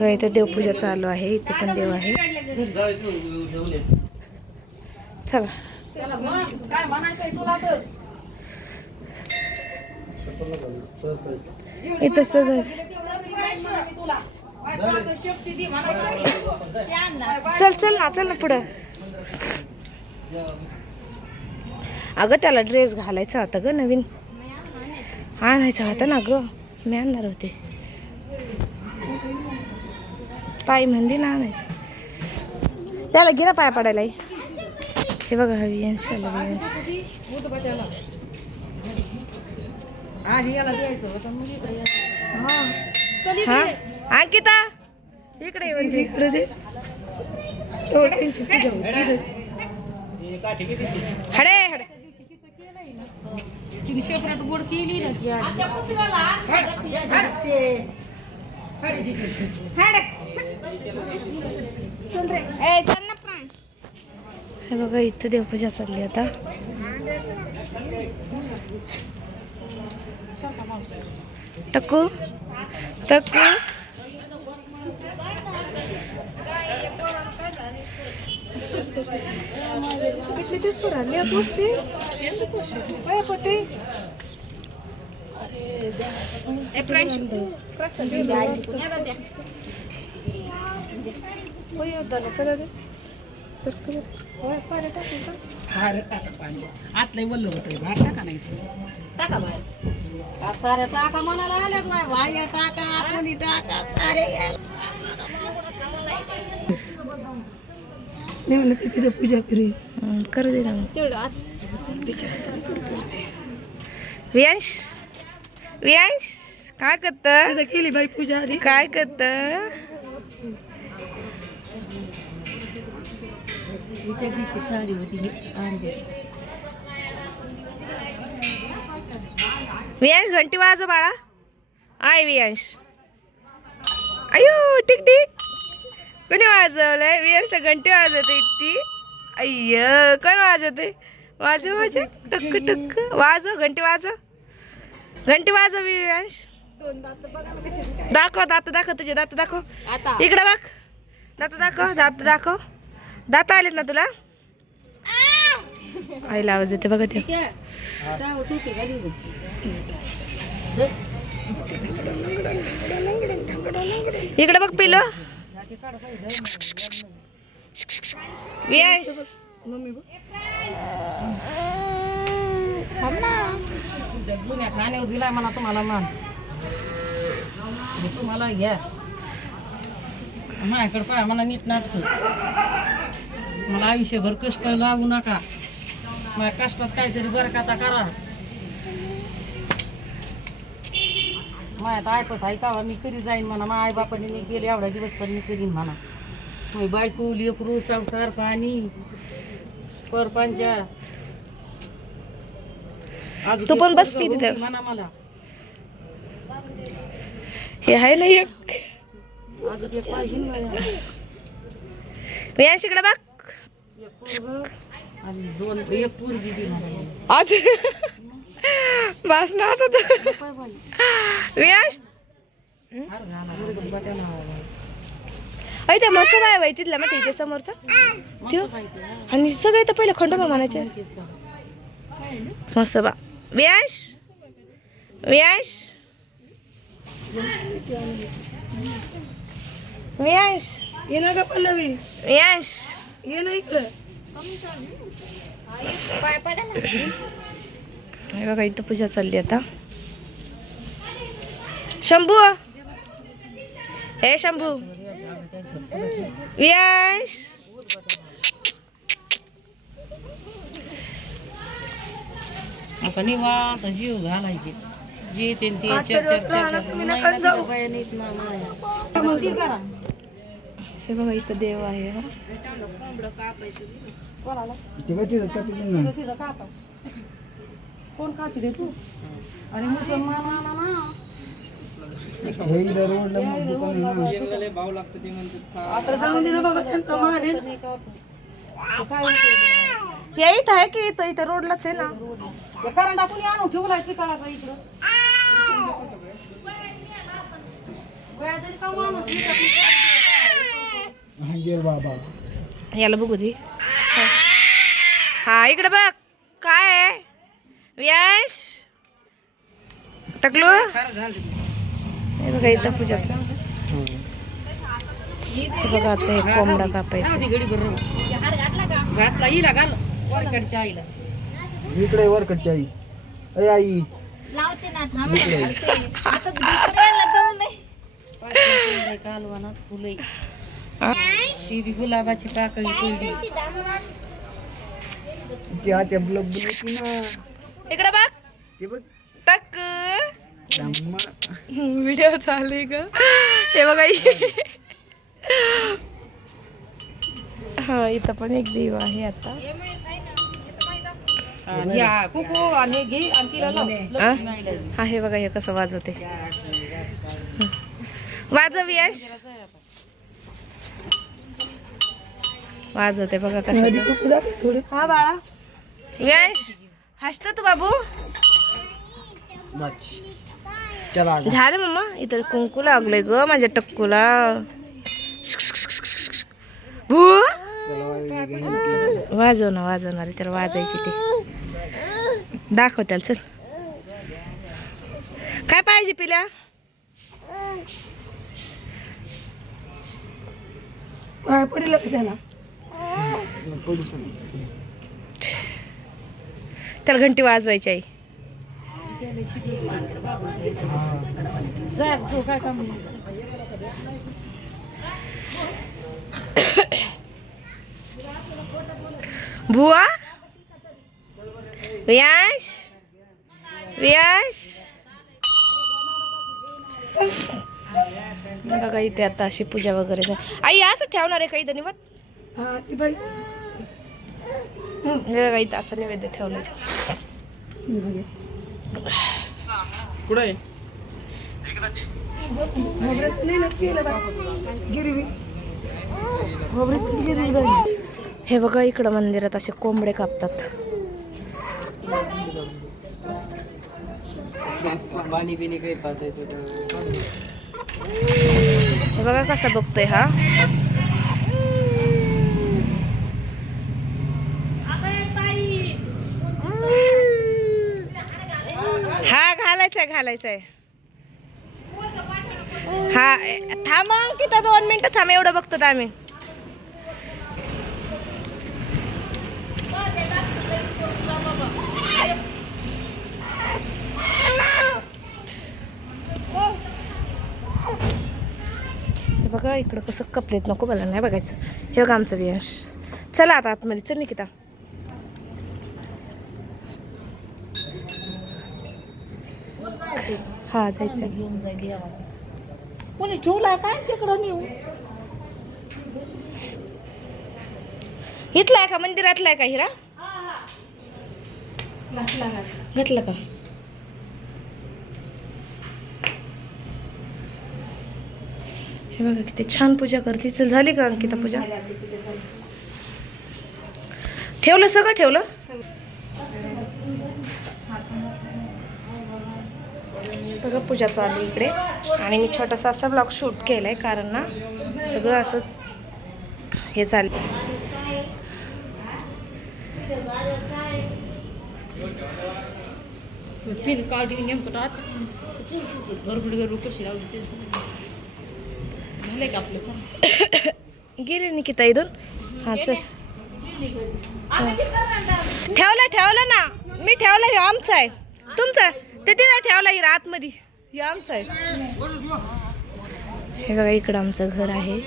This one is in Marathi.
इथं देवपूजा चालू आहे. इथे पण देव आहे. चला इथं चल चल ना, चल ना पुढं. अगं त्याला ड्रेस घालायचा होता ग, नवीन आणायचा होता ना ग. मी आणणार होते, ताई म्हणली ना आणायचं. त्याला घे ना पाया पडायला. हे बघा वियांश हा अंकिता इकडे हडे हडे सेपरेट गोड केली ना. हे बघा इथं देवपूजा चालली आता. टक्कू टक्कू आतलं वल्ल होतं बाहेर टाका नाही टाका बाहेर साऱ्या टाका म्हणाला आल्यात बाहेर टाका कोणी टाका सारे नाही म्हणलं तिथे पूजा करी करू दे ना तेवढं. वियांश वियांश काय करत केली बाई पूजा आधी काय करत. साडी होती वियांश घंटी वाजव बाळा. आय वियांश अयो टिक टिक कोणी वाजवलंय. वियांश घंटी वाजवते ती. अय्य कोण वाजवते. वाजव वाजव टक्क टक्क वाजव घंटी वाजव. घंटी वाजव वियांश. दाखव दात दाखव तुझे दात दाखव. इकडे बघ दात दाखव दात दाखव. दात आलेत ना तुला. आईला आवाज येते बघा ते. इकडे बघ पिलो. वियांश जुन्या खाण्यावर दिलाय मला तुम्हाला माणूस तुम्हाला घ्या माझ्याकडे पाय मला नीट नाटक. मला आयुष्यभर कष्ट लागू नका. माझ्या कष्टात काहीतरी बरकाता करा. माझ्यात ऐकत ऐकावा मी कधी जाईन म्हणा. माझ्या आई बापाने मी गेले एवढ्या दिवस पण मी करीन म्हणा. माझी बायको लेकरू संसार पाणी परपंचा तू पण बस की तिथं म्हणा मला. हे आहे ना एक. वियांश इकडे बघ. एक पोरगी दी मला आज बस ना आता. वियांश त्या मसोबा आहे बाई तिथला मग इथे समोरचा त्यो. आणि सगळे तर पहिले खंडोबा म्हणायचे मसोबा. वियांश वियांश वियांश ये ना का पल्लवी वियांश ये ना इकडं. बघा इथं पूजा चालली आता. शंभू हे शंभू वियांश आता निवांत जीव घालायचे जे ते हे बघा इथं देव आहे. कोण खाते रे तू. अरे मुसलमान आता जाऊन दे ना बाबा त्यांचा मान आहे ना. हे इथं आहे की इथं इथं रोडलाच आहे ना. करंडा कुणी आणून ठेवलाय की काळाचा इकडं. बाबा याला बघू दे. हा इकडे बघ काय आहे व्यास टकलू. हे बघा इथं पूजा. बघा आता हे कोंबडा कापायचं. घातला हिला घाल वरकडच्या आईला. इकडे वरकडची आई. अय आई कालवानात फुले ती बी गुलाबाची पाकळी पडली. ती आत्या ब्लब इकडे बघ ते बघ टक. दम्मा. व्हिडिओ चालू ग. हे बघा हा इथं पण एक देव आहे आता. या कुकू आणि घे आणि तिला लाव. लक्ष्मी आईला. हा हे बघा हे कसं वाजवते. वाजव यश. वाजवते बघा कसं. हा बाळा यश हसतो तू बाबू. बस चला आता. झालं मम्मा इथं कुंकू लागलंय ग माझ्या टक्कूला. भू वाजवणार आहे त्याला वाजायची ते. दाखव त्याला चल. काय पाहिजे पिल्या. काय पडेल त्याला. त्याला घंटी वाजवायची आई. जा तू काय काम. बुवा व्यास व्यास. बघा इथे आता अशी पूजा वगैरे झाली. आई असं ठेवणार आहे काही धन्यवाद. बघा इथं असं नैवेद्य ठेवलं. कुठे हे बघा इकडं मंदिरात असे कोंबडे कापतात. हे बघा कसा बघतोय हा. हा घालायचंय. हा थांब किती 2 मिनिटं थांब. एवढं बघतो आम्ही. बघा इकडं कसं कपडेत नको मला नाही बघायचं. हे बघा आमचं वियांश. चला आता आतमध्ये चल निकिता. हा जायचं. घेऊन जाईल देवाचं. कोणी ठेवलाय काय तिकडं नेऊ. इथला आहे का मंदिरातला आहे का हिरा. घातला का. हे बघा किती छान पूजा करते. चल झाली का अंकिता पूजा. ठेवलं सगळं ठेवलं. बघा पूजा चालू इकडे. आणि मी छोटासा असा ब्लॉग शूट केलाय कारण ना सगळं असंच हे चाललं. पिन कार्ड नेमकं गरबड कशी लावली झाले का आपलं. चल गेले निकिता इथून. हा चल. ठेवलं ना मी. ठेवलं हे आमचं आहे. तुमचं ते तिथं ठेवलं ही आतमध्ये. हे आमचं आहे. हे बघा इकडं आमचं घर आहे.